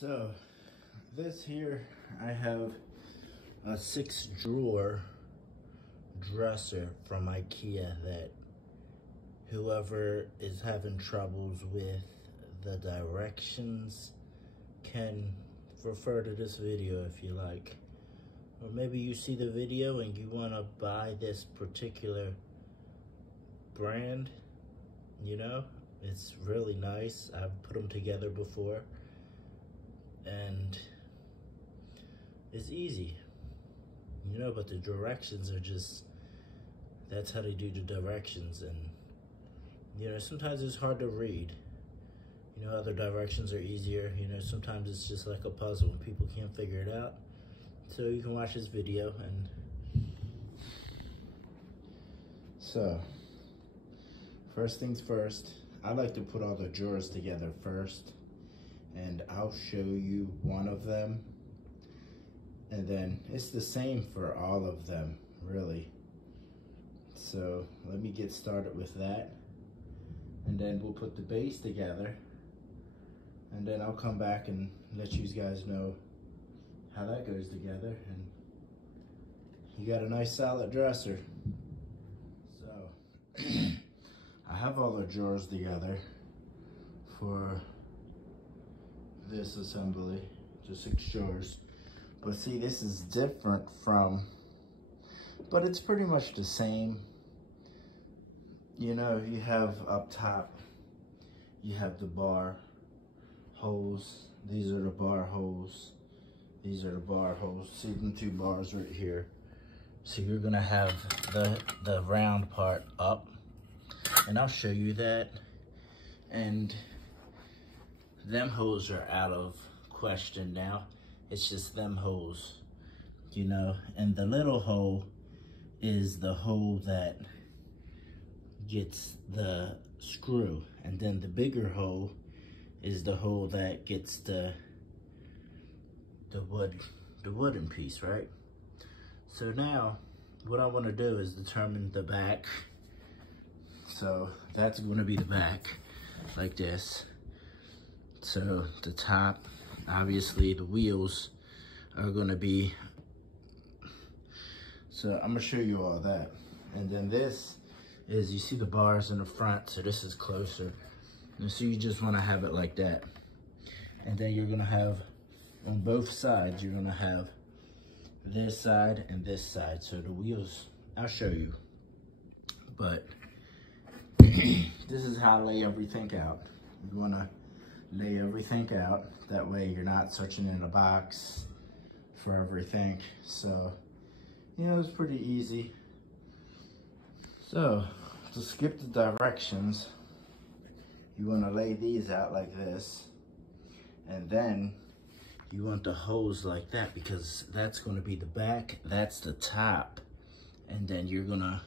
So this here, I have a 6-drawer dresser from IKEA that whoever is having troubles with the directions can refer to this video if you like. Or maybe you see the video and you want to buy this particular brand, you know, it's really nice. I've put them together before and it's easy, you know, but the directions are just, that's how they do the directions. And you know, sometimes it's hard to read. You know, other directions are easier. You know, sometimes it's just like a puzzle and people can't figure it out. So you can watch this video. And so first things first, I like to put all the drawers together first, and I'll show you one of them, and then it's the same for all of them, really. So let me get started with that, and then we'll put the base together, and then I'll come back and let you guys know how that goes together, and you got a nice solid dresser. So I have all the drawers together for this assembly, just 6 drawers. But see, this is different from, but it's pretty much the same. You know, you have up top, you have the bar holes. These are the bar holes. These are the bar holes. See them 2 bars right here. So you're gonna have the round part up, and I'll show you that. And them holes are out of question now. It's just them holes, you know. And the little hole is the hole that gets the screw, and then the bigger hole is the hole that gets the wooden piece, right? So now what I want to do is determine the back. So that's going to be the back, like this. So the top, obviously the wheels are going to be, so I'm going to show you all that. And then this is, you see the bars in the front, so this is closer. And so you just want to have it like that. And then you're going to have, on both sides, you're going to have this side and this side. So the wheels, I'll show you. But this is how I lay everything out. You want to lay everything out. That way you're not searching in a box for everything. So, you know, it's pretty easy. So, to skip the directions, you want to lay these out like this. And then you want the holes like that, because that's going to be the back, that's the top. And then you're going to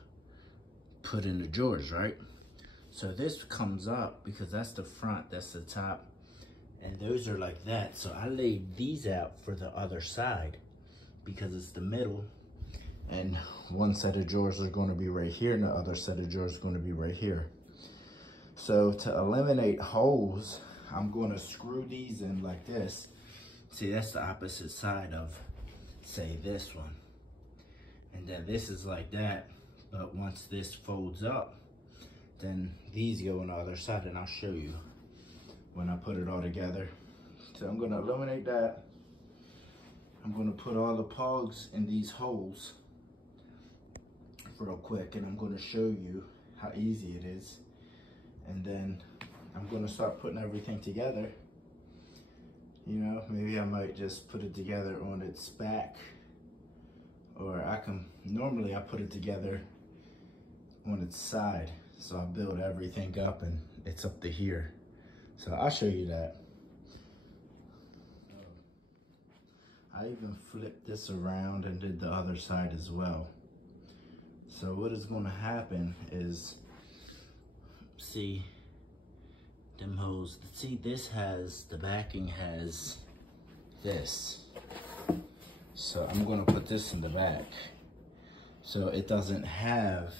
put in the drawers, right? So this comes up because that's the front, that's the top. And those are like that. So I laid these out for the other side because it's the middle. And one set of drawers are going to be right here, and the other set of drawers is going to be right here. So to eliminate holes, I'm going to screw these in like this. See, that's the opposite side of, say, this one. And then this is like that. But once this folds up, then these go on the other side, and I'll show you when I put it all together. So I'm going to eliminate that. I'm going to put all the plugs in these holes real quick, and I'm going to show you how easy it is. And then I'm going to start putting everything together. You know, maybe I might just put it together on its back, or I can, normally I put it together on its side. So I build everything up and it's up to here. So I'll show you that. I even flipped this around and did the other side as well. So what is going to happen is, see, them holes, see, this has, the backing has this. So I'm going to put this in the back. So it doesn't have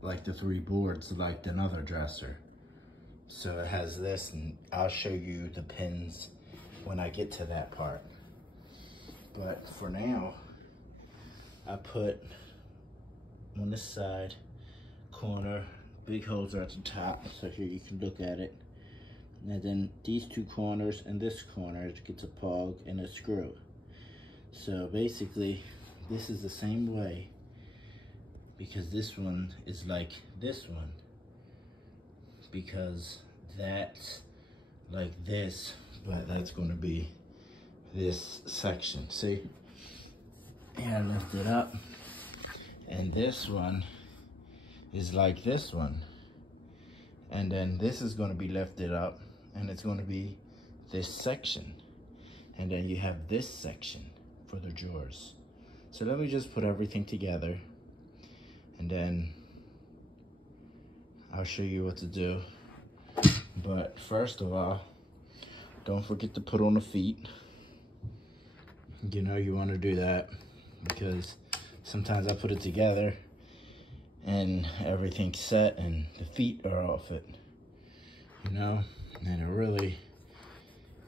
like the 3 boards like another dresser. So it has this, and I'll show you the pins when I get to that part. But for now, I put on this side corner, big holes are at the top, so here you can look at it. And then these two corners and this corner gets a pog and a screw. So basically, this is the same way, because this one is like this one, because that's like this, but that's going to be this section. See? And I lift it up, and this one is like this one, and then this is going to be lifted up, and it's going to be this section, and then you have this section for the drawers. So let me just put everything together, and then I'll show you what to do. But first of all, don't forget to put on the feet. You know, you want to do that, because sometimes I put it together and everything's set and the feet are off it, you know, and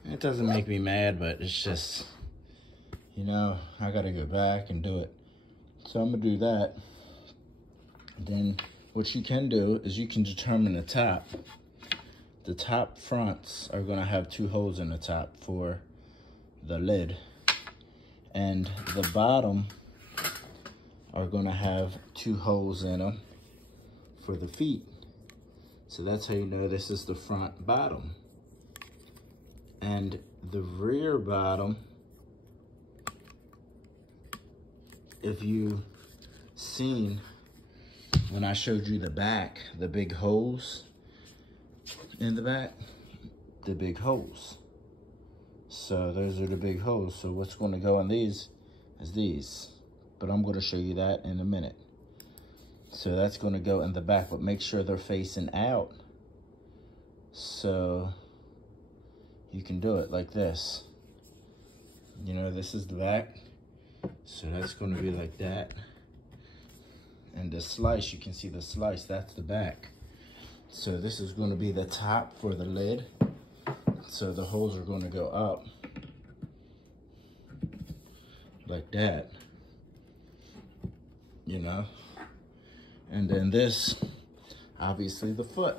it doesn't make me mad, but it's just, you know, I gotta go back and do it. So I'm gonna do that. Then what you can do is you can determine the top. The top fronts are gonna have 2 holes in the top for the lid, and the bottom are gonna have 2 holes in them for the feet. So that's how you know this is the front bottom. And the rear bottom, if you seen when I showed you the back, the big holes in the back, the big holes. So those are the big holes. So what's gonna go in these is these. But I'm gonna show you that in a minute. So that's gonna go in the back, but make sure they're facing out. So you can do it like this. You know, this is the back. So that's gonna be like that. And the slice, you can see the slice, that's the back. So this is gonna be the top for the lid. So the holes are gonna go up like that, you know? And then this, obviously the foot.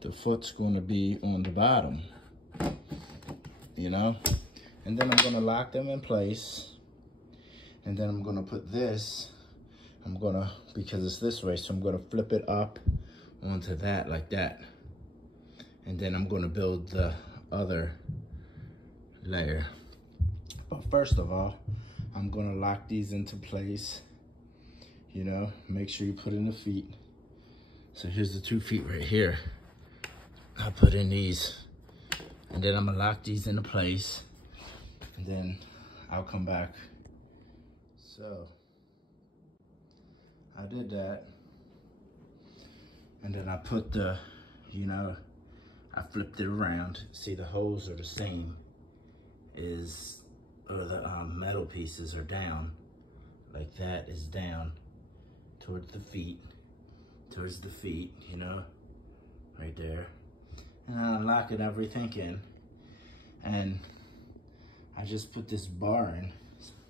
The foot's gonna be on the bottom, you know? And then I'm gonna lock them in place. And then I'm gonna put this, because it's this way, so I'm gonna flip it up onto that like that. And then I'm gonna build the other layer. But first of all, I'm gonna lock these into place. You know, make sure you put in the feet. So here's the 2 feet right here. I put in these, and then I'm gonna lock these into place, and then I'll come back. So I did that, and then I put the, you know, I flipped it around. See, the holes are the same, or the metal pieces are down, like that is down towards the feet, you know, right there. And I'm locking everything in, and I just put this bar in,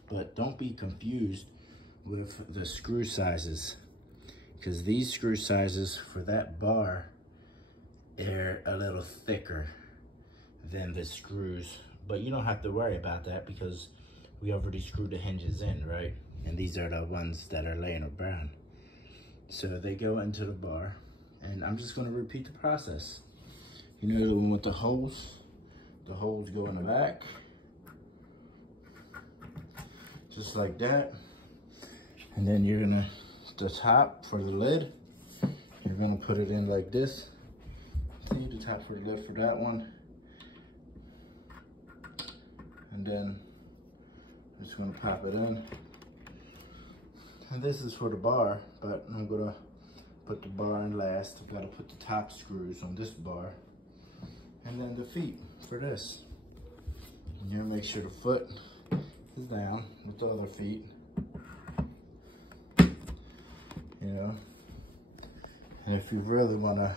but don't be confused with the screw sizes, because these screw sizes for that bar are a little thicker than the screws, but you don't have to worry about that because we already screwed the hinges in, right? And these are the ones that are laying around. So they go into the bar, and I'm just gonna repeat the process. You know, the one with the holes go in the back, just like that. And then you're gonna, the top for the lid, you're gonna put it in like this. See, the top for the lid for that one. And then I'm just gonna pop it in. And this is for the bar, but I'm gonna put the bar in last. I've gotta put the top screws on this bar. And then the feet for this. And you make sure the foot is down with the other feet. You know? And if you really wanna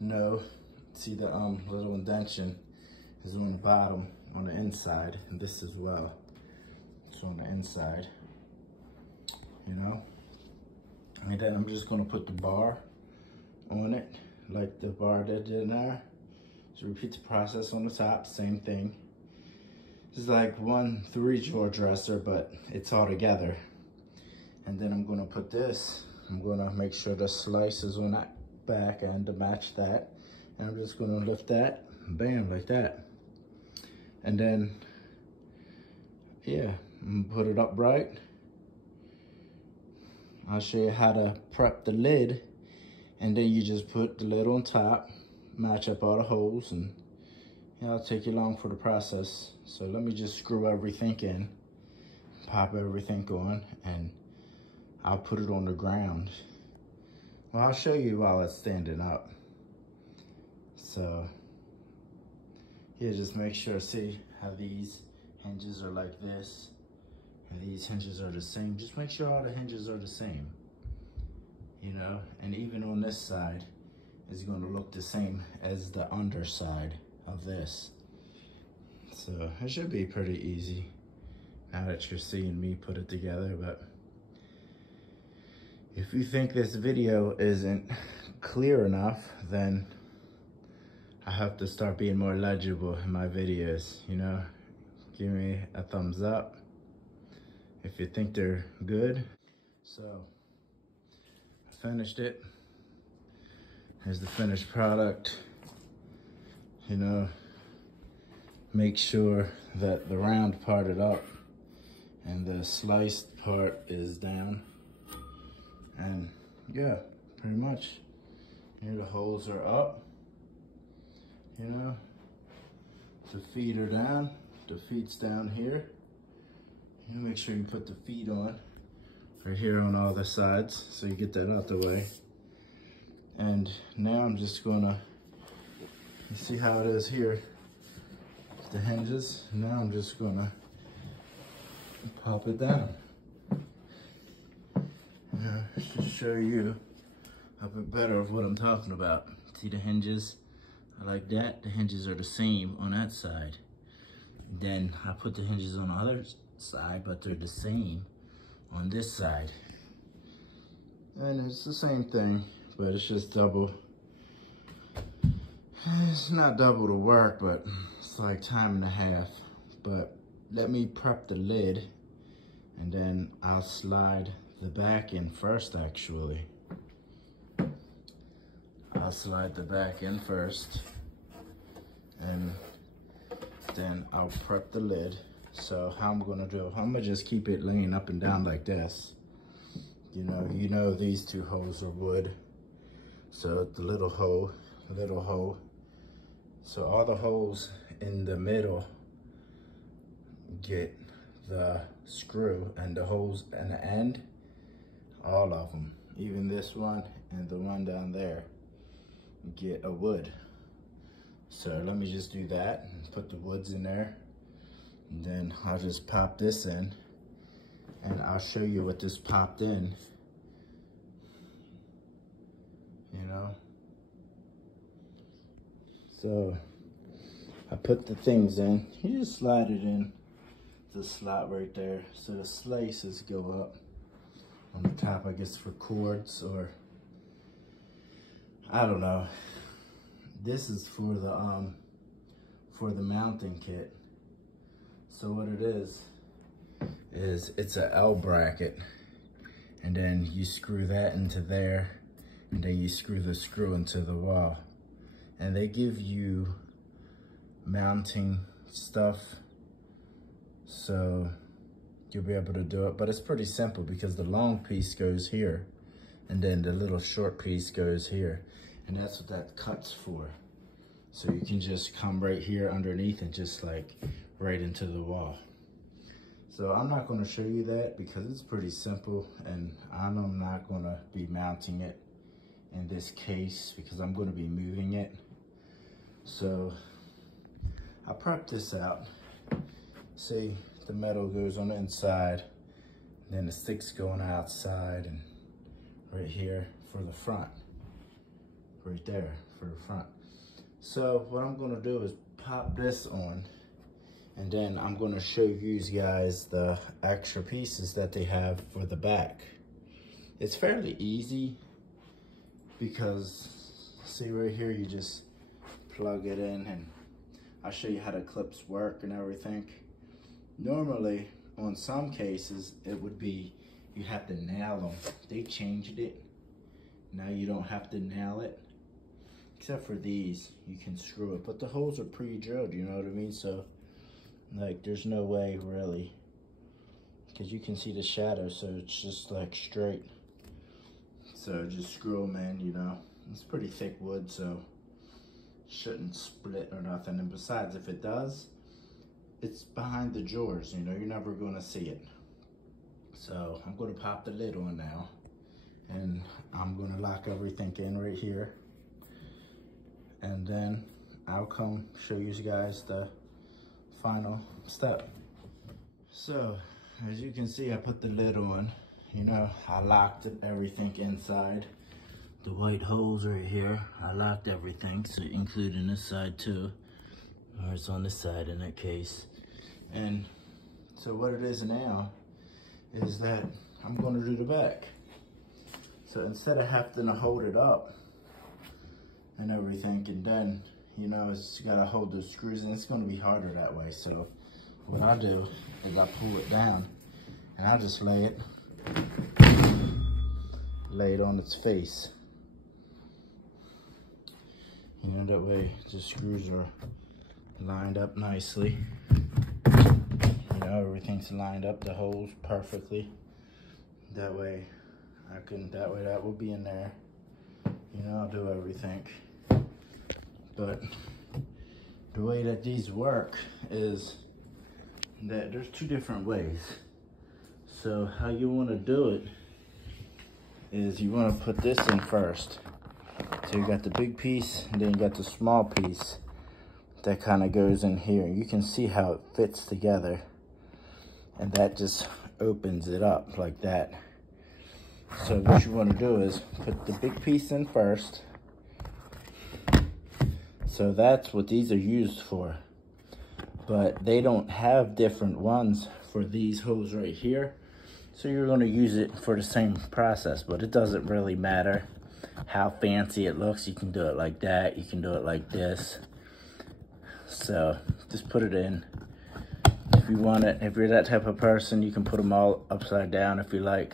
know, see the little indentation is on the bottom, on the inside, and this as well. It's on the inside, you know? And then I'm just gonna put the bar on it, like the bar that did there. So repeat the process on the top, same thing. It's like 1 3-drawer dresser, but it's all together. And then I'm gonna put this, I'm gonna make sure the slice is on that back end to match that. And I'm just gonna lift that, bam, like that. And then, yeah, I'm gonna put it upright. I'll show you how to prep the lid. And then you just put the lid on top, match up all the holes, and it'll take you long for the process. So let me just screw everything in, pop everything on, and I'll put it on the ground. Well, I'll show you while it's standing up. So, yeah, just make sure, see how these hinges are like this, and these hinges are the same. Just make sure all the hinges are the same, you know? And even on this side, it's gonna look the same as the underside of this. So it should be pretty easy now that you're seeing me put it together. But if you think this video isn't clear enough, then I have to start being more legible in my videos, you know? Give me a thumbs up if you think they're good. So, I finished it. Here's the finished product. You know, make sure that the round part is up and the sliced part is down. And yeah, pretty much. Here the holes are up. You know, the feet are down, the feet's down here. You make sure you put the feet on right here on all the sides so you get that out the way. And now I'm just gonna, you see how it is here, the hinges. Now I'm just gonna pop it down. To show you a bit better of what I'm talking about. See the hinges? I like that. The hinges are the same on that side. Then I put the hinges on the other side, but they're the same on this side. And it's the same thing, but it's just double. It's not double the work, but it's like time and a half. But let me prep the lid, and then I'll slide the back in first, actually. I'll slide the back in first, and then I'll prep the lid. So how I'm gonna do, I'm gonna just keep it laying up and down like this. You know these two holes are wood. So the little hole. So all the holes in the middle get the screw, and the holes in the end, all of them, even this one and the one down there, get a wood. So let me just do that and put the woods in there. And then I'll just pop this in, and I'll show you what this popped in, you know? So I put the things in. You just slide it in the slot right there. So the slices go up on the top, I guess for cords, or I don't know. This is for the mounting kit. So what it is it's a L bracket, and then you screw that into there, and then you screw the screw into the wall. And they give you mounting stuff, so you'll be able to do it. But it's pretty simple because the long piece goes here, and then the little short piece goes here. And that's what that cuts for. So you can just come right here underneath and just like right into the wall. So I'm not gonna show you that because it's pretty simple, and I'm not gonna be mounting it in this case because I'm gonna be moving it. So I prep this out. See, the metal goes on the inside, then the stick's going outside, and right here for the front. Right there for the front. So what I'm gonna do is pop this on, and then I'm going to show you guys the extra pieces that they have for the back. It's fairly easy because see right here, you just plug it in, and I'll show you how the clips work and everything. Normally, on some cases, it would be you have to nail them. They changed it. Now you don't have to nail it. Except for these, you can screw it. But the holes are pre-drilled, you know what I mean? So, like, there's no way, really. Because you can see the shadow, so it's just, like, straight. So, just screw them in, you know. It's pretty thick wood, so shouldn't split or nothing. And besides, if it does, it's behind the drawers, you know. You're never going to see it. So, I'm going to pop the lid on now. And I'm going to lock everything in right here. And then I'll come show you guys the final step. So, as you can see, I put the lid on. You know, I locked everything inside. The white holes right here, I locked everything, so including this side too. Or it's on this side in that case. And so what it is now is that I'm going to do the back. So instead of having to hold it up and everything, and then, you know, it's got to hold the screws, and it's going to be harder that way. So what I do is I pull it down, and I just lay it on its face. You know, that way the screws are lined up nicely. You know, everything's lined up, the holes perfectly. That way that will be in there. You know, I'll do everything. But the way that these work is that there's two different ways. So how you want to do it is you want to put this in first. So you got the big piece, and then you got the small piece that kind of goes in here. You can see how it fits together, and that just opens it up like that. So what you want to do is put the big piece in first. So that's what these are used for. But they don't have different ones for these holes right here. So you're going to use it for the same process, but it doesn't really matter how fancy it looks. You can do it like that. You can do it like this. So just put it in. If you want it, if you're that type of person, you can put them all upside down if you like.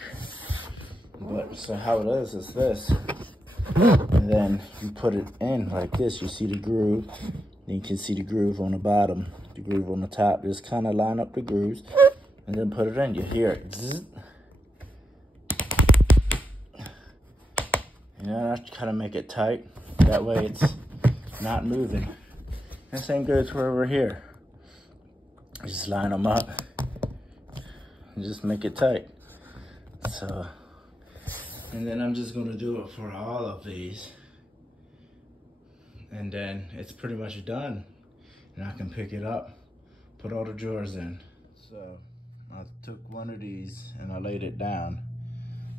But so how it is this. And then you put it in like this. You see the groove. Then you can see the groove on the bottom, the groove on the top. Just kind of line up the grooves and then put it in. You hear it. Zzz. You know, I kind of make it tight. That way it's not moving. And same goes for over here. Just line them up and just make it tight. So, and then I'm just going to do it for all of these. And then it's pretty much done. And I can pick it up, put all the drawers in. So I took one of these and I laid it down.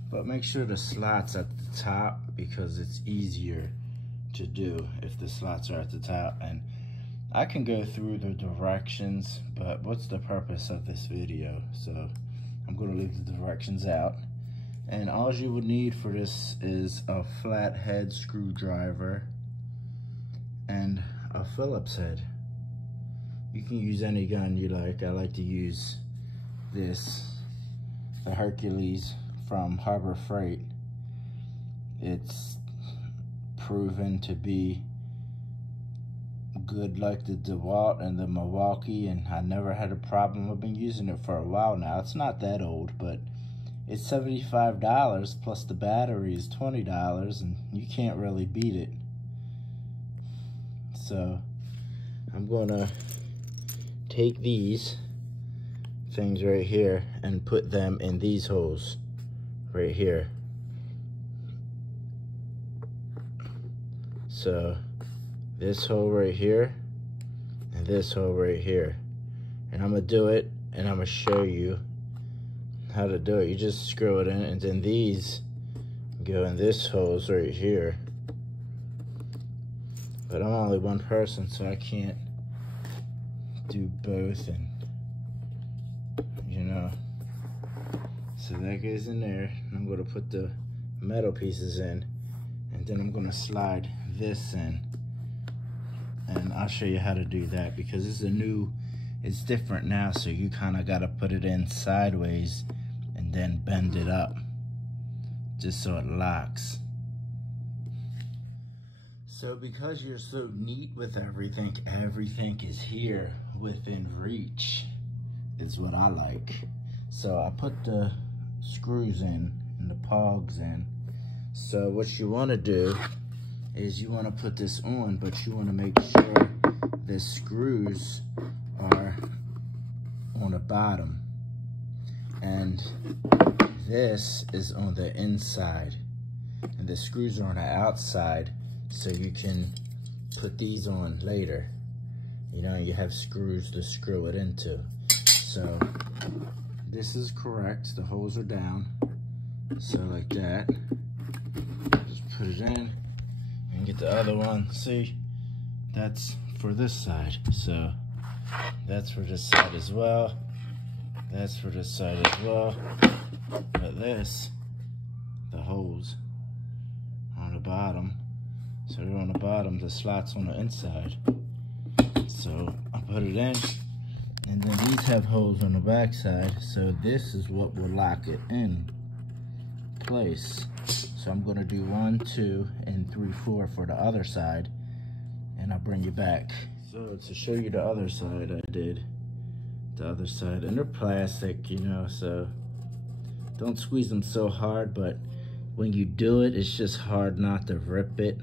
But make sure the slot's at the top, because it's easier to do if the slots are at the top. And I can go through the directions, but what's the purpose of this video? So I'm going to leave the directions out. And all you would need for this is a flathead screwdriver and a Phillips head. You can use any gun you like. I like to use this, the Hercules from Harbor Freight. It's proven to be good like the DeWalt and the Milwaukee, and I never had a problem. I've been using it for a while now. It's not that old, but it's $75 plus the battery is $20, and you can't really beat it. So I'm gonna take these things right here and put them in these holes right here. So this hole right here and this hole right here. And I'm gonna do it, and I'm gonna show you how to do it. You just screw it in, and then these go in this holes right here. But I'm only one person, so I can't do both, and you know, so that goes in there. I'm going to put the metal pieces in, and then I'm going to slide this in, and I'll show you how to do that because it's different now, so you kind of got to put it in sideways and then bend it up just so it locks. So because you're so neat with everything is here within reach, is what I like. So I put the screws in and the pogs in. So what you want to do is you want to put this on, but you want to make sure the screws are on the bottom and this is on the inside and the screws are on the outside, so you can put these on later. You know, you have screws to screw it into. So this is correct, the holes are down, so like that. Just put it in and get the other one. See, that's for this side, so that's for this side as well, that's for this side as well. But this, the holes on the bottom, so they're on the bottom, the slots on the inside. So I put it in, and then these have holes on the back side, so this is what will lock it in place. So I'm going to do 1, 2, and 3, 4 for the other side, and I'll bring you back. So to show you the other side, I did the other side, and they're plastic, you know, so don't squeeze them so hard, but when you do it, it's just hard not to rip it.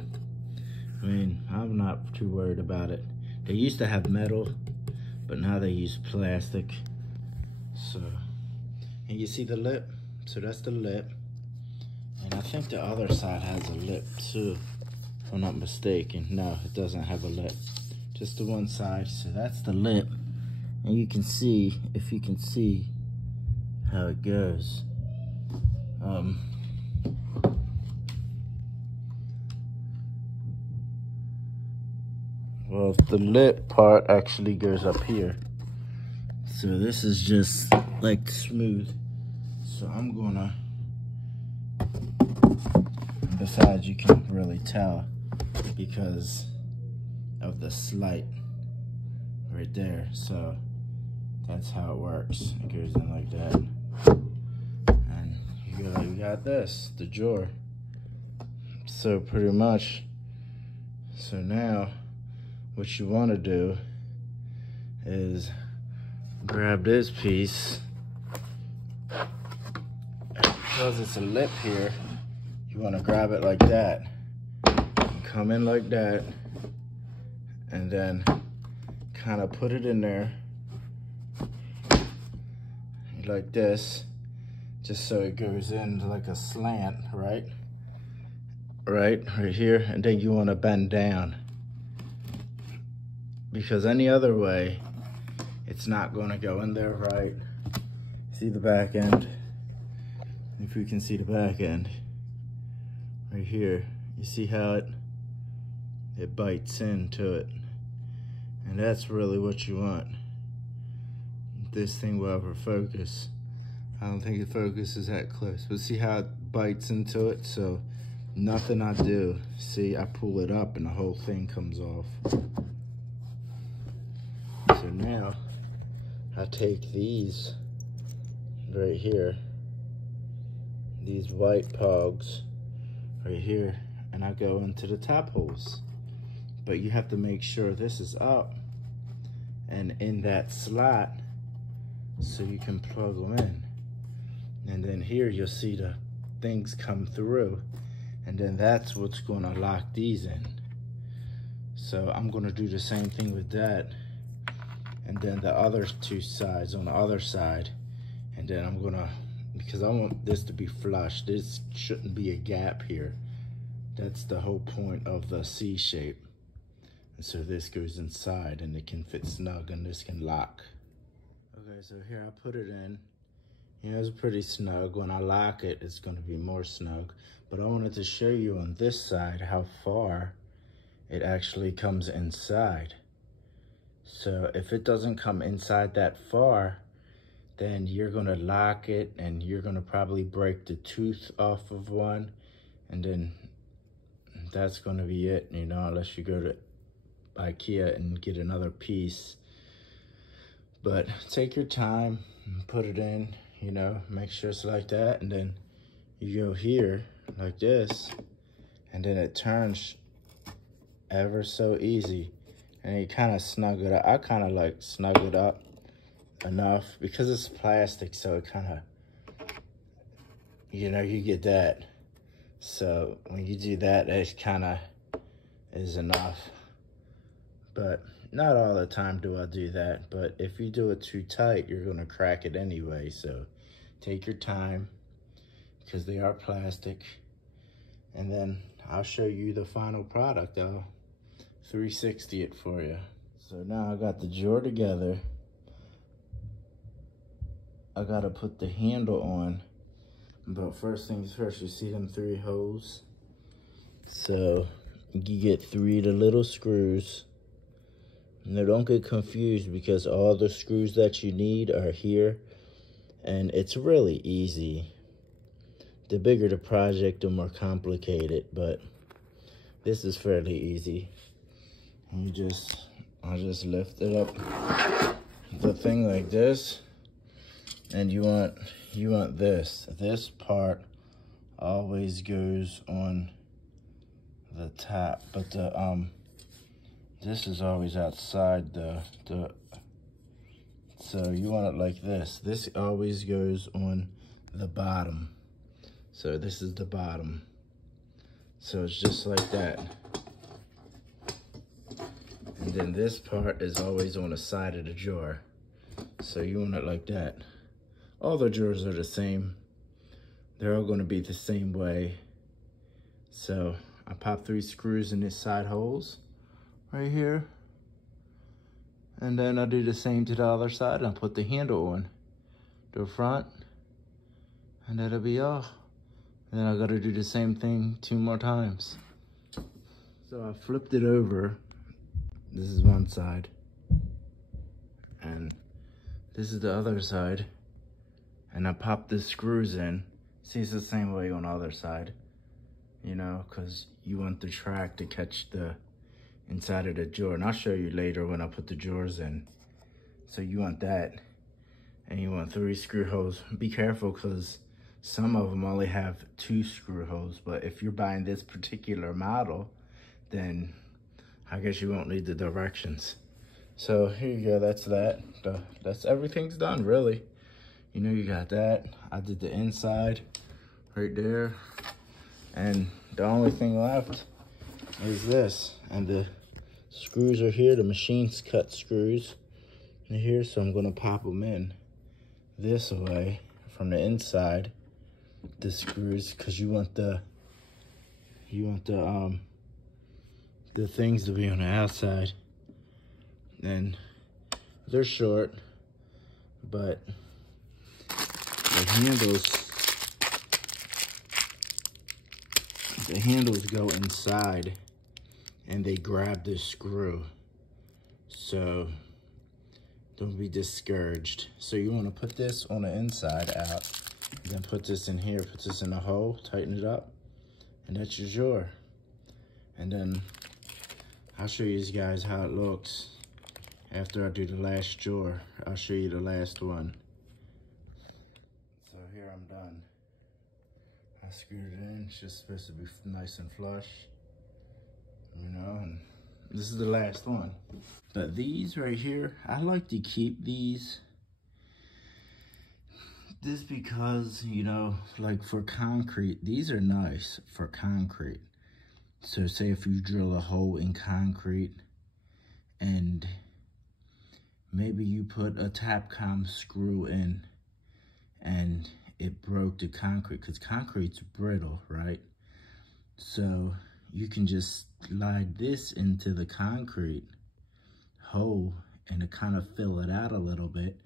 I mean, I'm not too worried about it. They used to have metal, but now they use plastic. So, and you see the lip? So that's the lip. And I think the other side has a lip too, if I'm not mistaken. No, it doesn't have a lip. Just the one side, so that's the lip. And you can see, if you can see how it goes. Well, the lip part actually goes up here. So this is just like smooth. So I'm gonna, besides you can really tell because of the slight right there. So that's how it works. It goes in like that. And you got this, the drawer. So pretty much, so now what you want to do is grab this piece, and because it's a lip here, you want to grab it like that, and come in like that, and then kind of put it in there like this, just so it goes in like a slant, right here, and then you want to bend down, because any other way it's not going to go in there right. See the back end? If you can see the back end right here, you see how it bites into it, and that's really what you want. This thing will ever focus. I don't think it focuses that close, but see how it bites into it? So nothing I do, see, I pull it up and the whole thing comes off. So now I take these right here, these white pogs right here, and I go into the top holes. But you have to make sure this is up and in that slot so you can plug them in. And then here you'll see the things come through, and then that's what's gonna lock these in. So I'm gonna do the same thing with that, and then the other two sides on the other side, and then I'm gonna, because I want this to be flush, this shouldn't be a gap here. That's the whole point of the C shape. And so this goes inside and it can fit snug, and this can lock. Okay, so here I put it in. You know, it's pretty snug. When I lock it, it's gonna be more snug. But I wanted to show you on this side how far it actually comes inside. So if it doesn't come inside that far, then you're gonna lock it and you're gonna probably break the tooth off of one, and then that's gonna be it, you know, unless you go to IKEA and get another piece. But take your time and put it in, you know, make sure it's like that, and then you go here like this, and then it turns ever so easy. And you kind of snug it up. I kind of like snug it up enough because it's plastic, so it kind of, you know, you get that. So when you do that, it kind of is enough. But not all the time do I do that. But if you do it too tight, you're gonna crack it anyway. So take your time because they are plastic. And then I'll show you the final product. I'll 360 it for you. So now I got the drawer together. I gotta put the handle on. But first things first, you see them 3 holes? So you get 3 of the little screws. Now don't get confused because all the screws that you need are here, and it's really easy. The bigger the project, the more complicated, but this is fairly easy. And I'll just lift it up, the thing like this, and you want this part always goes on the top, but the this is always outside so you want it like this. This always goes on the bottom. So this is the bottom. So it's just like that. And then this part is always on the side of the drawer. So you want it like that. All the drawers are the same. They're all gonna be the same way. So I pop 3 screws in these side holes right here. And then I do the same to the other side. I put the handle on the front, and that'll be all. And then I gotta do the same thing 2 more times. So I flipped it over. This is one side, and this is the other side. And I popped the screws in. See, it's the same way on the other side, you know, because you want the track to catch the inside of the drawer. And I'll show you later when I put the drawers in. So you want that, and you want 3 screw holes. Be careful, because some of them only have 2 screw holes, but if you're buying this particular model, then I guess you won't need the directions. So here you go, that's that. That's everything's done, really. You know, you got that. I did the inside right there. And the only thing left is this. And the screws are here. The machine's cut screws in here, so I'm gonna pop them in this way from the inside, the screws, because you want the things to be on the outside. And they're short, but the handles go inside and they grab the screw. So don't be discouraged. So you want to put this on the inside out, and then put this in here, put this in a hole, tighten it up, and that's your drawer. And then I'll show you guys how it looks after I do the last drawer. I'll show you the last one. So here I'm done. I screwed it in. It's just supposed to be nice and flush, you know, and this is the last one. But these right here, I like to keep these. This because, you know, like for concrete, these are nice for concrete. So say if you drill a hole in concrete and maybe you put a Tapcom screw in and it broke the concrete, because concrete's brittle, right? So you can just slide this into the concrete hole and it kind of fill it out a little bit.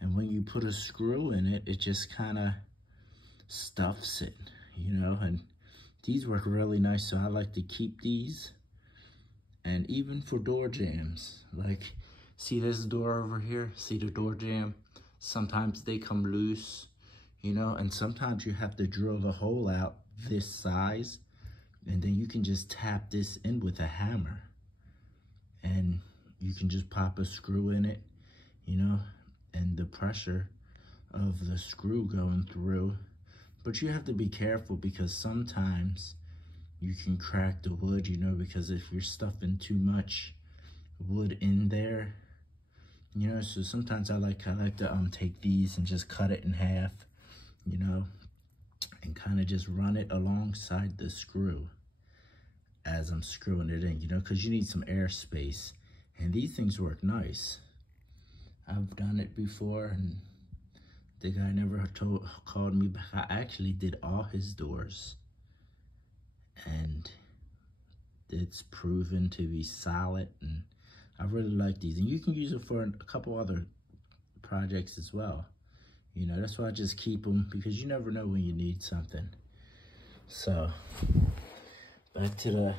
And when you put a screw in it, it just kind of stuffs it, you know? And these work really nice, so I like to keep these. And even for door jambs, like See this door over here? See the door jamb? Sometimes they come loose, you know, and sometimes you have to drill the hole out this size, and then you can just tap this in with a hammer, and you can just pop a screw in it, you know, and the pressure of the screw going through. But you have to be careful because sometimes you can crack the wood, you know, because if you're stuffing too much wood in there, you know, so sometimes I like to take these and just cut it in half, you know, and kind of just run it alongside the screw as I'm screwing it in, you know, because you need some air space. And these things work nice. I've done it before, and the guy never called me back. I actually did all his doors, and it's proven to be solid, and I really like these. And you can use it for a couple other projects as well. You know, that's why I just keep them, because you never know when you need something. So, back to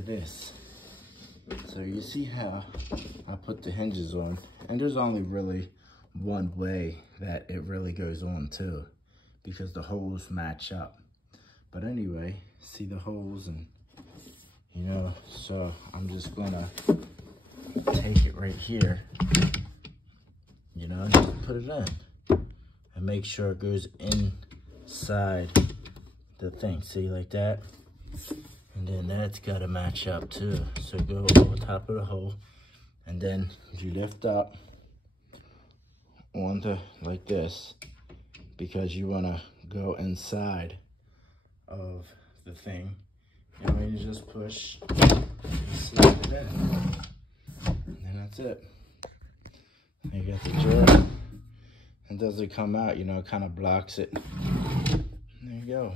this. So you see how I put the hinges on, and there's only really one way that it really goes on too, because the holes match up. But anyway, see the holes, and you know, so I'm just gonna take it right here, you know, and just put it in and make sure it goes inside the thing. See, like that. And then that's gotta match up too. So go over top of the hole, and then you lift up onto like this, because you wanna go inside of the thing. And then you just push, you slide it in, and that's it. And you got the drill. It doesn't come out, you know, it kind of blocks it. There you go.